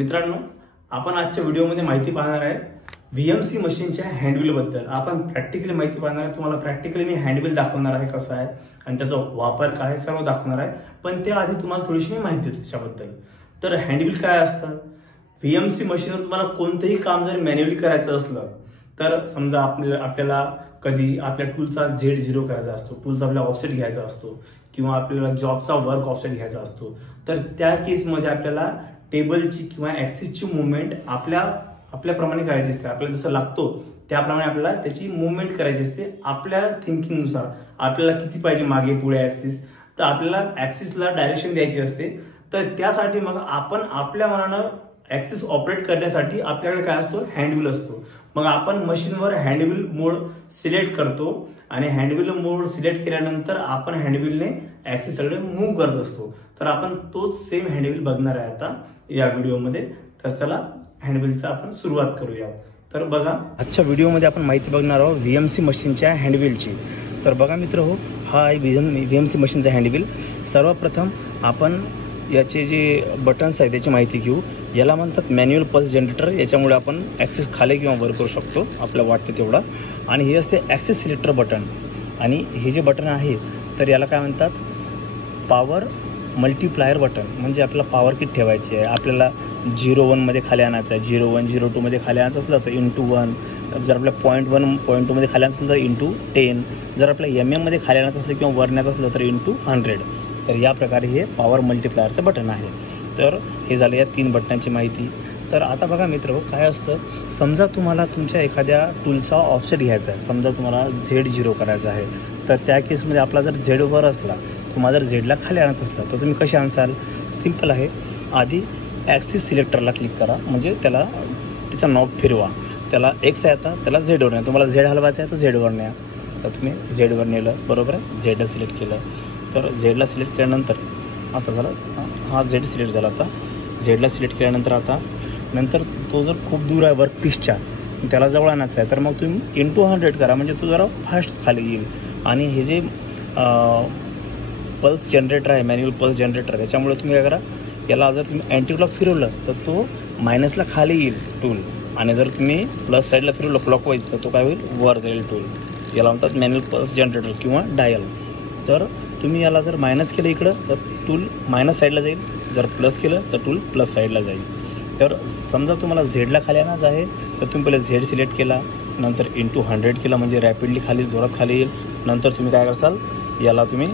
मित्रांनो, आपण आजच्या व्हिडिओमध्ये माहिती पाहणार आहे व्हीएमसी मशीनच्या हँडव्हील बद्दल। आपण प्रॅक्टिकली माहिती पाहणार आहे। तुम्हाला प्रॅक्टिकली मी हँडव्हील दाखवणार आहे कसं आहे आणि त्याचा वापर काय सर्व दाखवणार आहे। पण त्याआधी तुम्हाला थोडीशी माहिती देतो त्याच्याबद्दल। तर हँडव्हील काय असतं? व्हीएमसी मशीनवर तुम्हाला कोणतेही काम जर मॅन्युअली करायचं असलं तर समजा आपल्याला कधी आपल्या टूलचा Z0 करायचा असतो, टूलचा आपल्याला ऑफसेट घ्यायचा असतो किंवा आपल्याला जॉबचा वर्क ऑफसेट घ्यायचा असतो, तर त्या केसमध्ये आपल्याला टेबलची किंवा ॲक्सिसची मुवमेंट आपल्याप्रमाणे करायची असते। आपल्याला जसं लागतो त्याप्रमाणे आपल्याला त्याची मुवमेंट करायची असते। आपल्या थिंकिंगनुसार आपल्याला किती पाहिजे मागे पुढे ॲक्सिस, तर आपल्याला ॲक्सिसला डायरेक्शन द्यायची असते। तर त्यासाठी मग आपण आपल्या मनानं ॲक्सिस ऑपरेट करण्यासाठी आपल्याकडे काय असतो? हँडव्हील असतो। मग आपण मशीनवर हँडव्हील मोड सिलेक्ट करतो आणि हँडव्हील मोड सिलेक्ट केल्यानंतर आपण हँडव्हीलने ॲक्सिसकडे मूव्ह करत असतो। तर आपण तोच सेम हँडव्हील बघणार आहे आता या व्हिडिओमध्ये। तर चला हँडव्हीलचा आपण सुरुवात करूया। तर बघा, आजच्या व्हिडिओमध्ये आपण माहिती बघणार आहोत व्हीएमसी मशीनच्या हँडव्हीलची। तर बघा मित्र हा आहे व्हीएमसी मशीनचा हँडव्हील। सर्वप्रथम आपण याचे जे बटन्स आहेत त्याची माहिती घेऊ। याला म्हणतात मॅन्युअल पल्स जनरेटर। याच्यामुळे आपण ॲक्सिस खाली किंवा वर करू शकतो आपल्याला वाटते तेवढा। आणि हे असते ॲक्सिस सिलेक्टर बटन। आणि हे जे बटन आहे तर याला काय म्हणतात? Power multiplier button. म्हणजे आपल्याला पॉवर किती ठेवायची आहे, आपल्याला 0-1 मध्ये खाली आणायचं आहे, 0-1 0-2 मध्ये खाली आणायचं असलं तर *1, जर आपल्याला 0.1 0.2 मध्ये खाली आणायचं असलं तर *10, जर आपल्याला MM मध्ये खाली आणायचं असलं किंवा वर न्यायचं असलं तर *100। तर या प्रकारे हे पॉवर मल्टीप्लायरचं बटन आहे। तर हे झालं या 3 बटनांची माहिती। तर आता बघा मित्र काय असतं, समजा तुम्हाला तुमच्या एखाद्या टूलचा ऑफसेट घ्यायचा आहे, समजा तुम्हाला Z0 करायचा आहे, तर त्या केसमध्ये आपला जर Z वर असला, तुम्हाला जर झेडला खाली आणायचं असलं तर तुम्ही कसे आणसाल? सिंपल आहे, आधी ॲक्सिस सिलेक्टरला क्लिक करा, म्हणजे त्याचा नॉब फिरवा, त्याला X आहे आता त्याला Z वर न्या। तुम्हाला Z हलवायचं आहे तर Z वर न्या। तर तुम्ही Z वर नेलं, बरोबर आहे, Z सिलेक्ट केलं। तर झेडला सिलेक्ट केल्यानंतर आता झालं हा Z सिलेक्ट झाला। आता झेडला सिलेक्ट केल्यानंतर नंतर तो जर खूप दूर आहे वर्कपीसच्या, त्याला जवळ आणायचं आहे, तर मग तुम्ही *100 करा, म्हणजे तो जरा फास्ट खाली येईल। आणि हे जे पल्स जनरेटर आहे, मॅन्युअल पल्स जनरेटर, त्याच्यामुळे तुम्ही काय करा, याला जर तुम्ही अँटी क्लॉक फिरवलं तर तो मायनसला खाली येईल टूल, आणि जर तुम्ही प्लस साईडला फिरवलं क्लॉकवाईज तर तो काय होईल? वर जाईल टूल। याला म्हणतात मॅन्युअल पल्स जनरेटर किंवा डायल। तर तुम्ही याला जर मायनस केलं इकडं तर टूल मायनस साईडला जाईल, जर प्लस केलं तर टूल प्लस साईडला जाईल। तर समजा तुम्हाला झेडला खाली आणायचं आहे तर तुम्ही पहिले Z सिलेक्ट केला, नंतर *100 केला, म्हणजे रॅपिडली खाली जोरात खाली येईल। नंतर तुम्ही काय करसाल, याला तुम्ही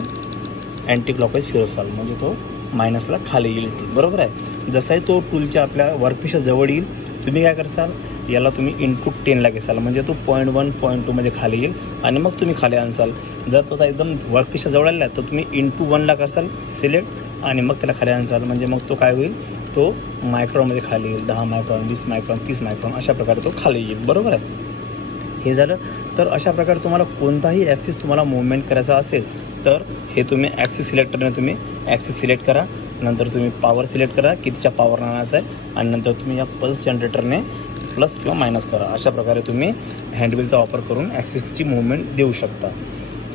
अँटी क्लॉकवाईज फिरवसाल, म्हणजे तो मायनसला खाली येईल टूल, बरोबर आहे। जसाही तो टूलच्या आपल्या वर्कपीसच्या जवळ येईल, तुम्ही काय करसाल, याला तुम्ही *10ला घेसाल, म्हणजे तो 0.1 0.2 मध्ये खाली येईल आणि मग तुम्ही खाली आणसाल। जर तो एकदम वर्कपीसच्या जवळ आला तर तुम्ही *1ला करसाल सिलेक्ट आणि मग त्याला खाली आणसाल, म्हणजे मग तो काय होईल, तो मायक्रॉनमध्ये खाली येईल, 10 मायक्रॉन 20 मायक्रॉन 30 मायक्रॉन अशा प्रकारे तो खाली येईल, बरोबर आहे। हे झालं। तर अशा प्रकारे तुम्हाला कोणताही ॲक्सिस तुम्हाला मुवमेंट करायचा असेल तर हे तुम्ही ॲक्सिस सिलेक्टरने तुम्ही ॲक्सिस सिलेक्ट करा, नंतर तुम्ही पॉवर सिलेक्ट करा, कितीच्या पॉवर आणायचा आहे, आणि नंतर तुम्ही या पल्स जनरेटरने प्लस किंवा मायनस करा। अशा प्रकारे तुम्ही हँडव्हीलचा वापर करून ॲक्सिसची मुवमेंट देऊ शकता।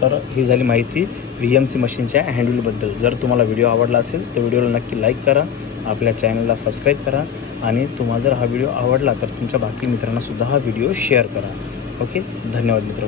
तर ही झाली माहिती व्हीएमसी मशीनच्या हँडव्हीलबद्दल। जर तुम्हाला व्हिडिओ आवडला असेल तर व्हिडिओला नक्की लाईक करा, आपल्या चॅनलला सबस्क्राईब करा, आणि तुम्हाला जर हा व्हिडिओ आवडला तर तुमच्या बाकी मित्रांना सुद्धा हा व्हिडिओ शेअर करा। ओके, धन्यवाद मित्र।